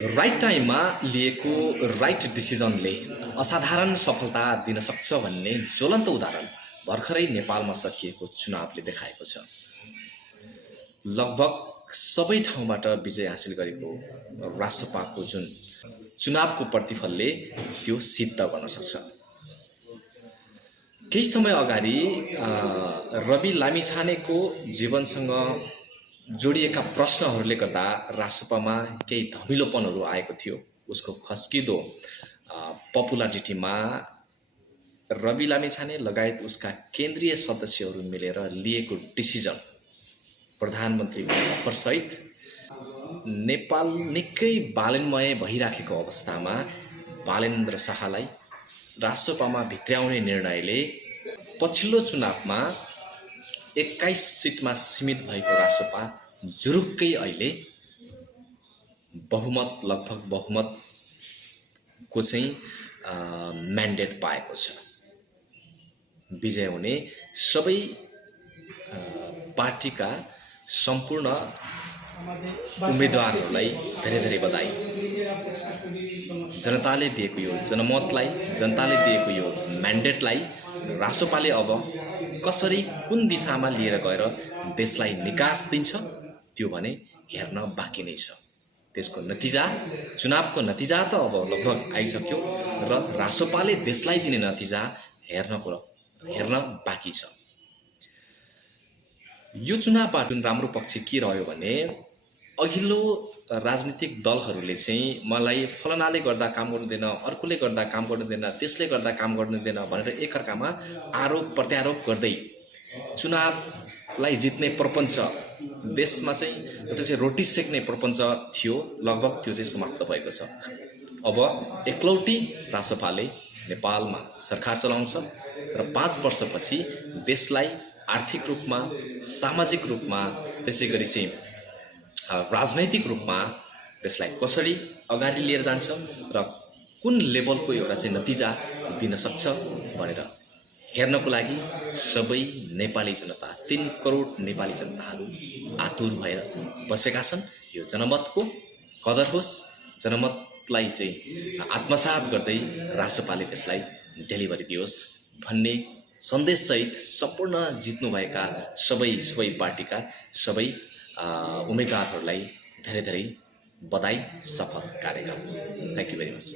Right टाइममा लिएको right डिसिजनले असाधारण सफलता दिन सक्छ भन्ने ज्वलन्त उदाहरण भर्खरै नेपालमा सकिएको चुनावले देखाएको छ। लगभग सबै ठाउँबाट विजय हासिल गरेको रासपाको जुन चुनावको प्रतिफलले त्यो सिद्ध गर्न सक्छ। केही समय अगाडि रवि लामिछानेको जीवनसँग जोडिएका प्रश्नहरूले गर्दा रासपामा केही धमिलोपनहरू आएको थियो। उसको खस्किदो पपुलारिटीमा रवि लामिछाने लगायत उसका केन्द्रीय सदस्यहरू मिलेर लिएको डिसिजन प्रधानमन्त्री अफरसहित नेपाल निकै बालनमय भइराखेको अवस्थामा बालेन्द्र शाहलाई रासपामा भित्र्याउने निर्णयले पछिल्लो चुनावमा 21 सिटमा सीमित भएको रासपा जुरुक्कै अहिले बहुमत लगभग बहुमतको चाहिँ म्यान्डेट पाएको छ। विजय हुने सबै पार्टीका सम्पूर्ण उम्मेदवारहरूलाई धेरै धेरै बधाई। जनताले दिएको यो जनमतलाई, जनताले दिएको यो म्यान्डेटलाई रासपाले अब कसरी कुन दिशामा लिएर गएर देशलाई निकास दिन्छ त्यो भने हेर्न बाँकी नै छ। त्यसको नतिजा, चुनावको नतिजा त अब लगभग आइसक्यो र रासपाले देशलाई दिने नतिजा हेर्न बाँकी छ। यो चुनावबाट जुन राम्रो पक्ष के रह्यो भने अघिल्लो राजनीतिक दलहरूले चाहिँ मलाई फलनाले गर्दा काम गर्दैन, अर्कोले गर्दा काम गर्दैन, त्यसले गर्दा काम गर्दैन भनेर एकअर्कामा आरोप प्रत्यारोप गर्दै चुनावलाई जित्ने प्रपञ्च, देशमा चाहिँ एउटा चाहिँ रोटी सेक्ने प्रपञ्च थियो, लगभग त्यो चाहिँ समाप्त भएको छ। अब एकलौटी रासपाले नेपालमा सरकार चलाउँछ र 5 वर्षपछि देशलाई आर्थिक रूपमा, सामाजिक रूपमा, त्यसै गरी चाहिँ राजनैतिक रूपमा त्यसलाई कसरी अगाडि लिएर जान्छ र कुन लेभलको एउटा चाहिँ नतिजा दिन सक्छ भनेर हेर्नको लागि सबै नेपाली जनता, 3 करोड नेपाली जनताहरू आतुर भएर बसेका छन्। यो जनमतको कदर होस्, जनमतलाई चाहिँ आत्मसात गर्दै रासपाले त्यसलाई डेलिभरी दियोस् भन्ने सन्देशसहित सम्पूर्ण जित्नुभएका सबै पार्टीका सबै उम्मेदवारहरूलाई धेरै धेरै बधाई, सफल कार्यकाल। Thank you very much.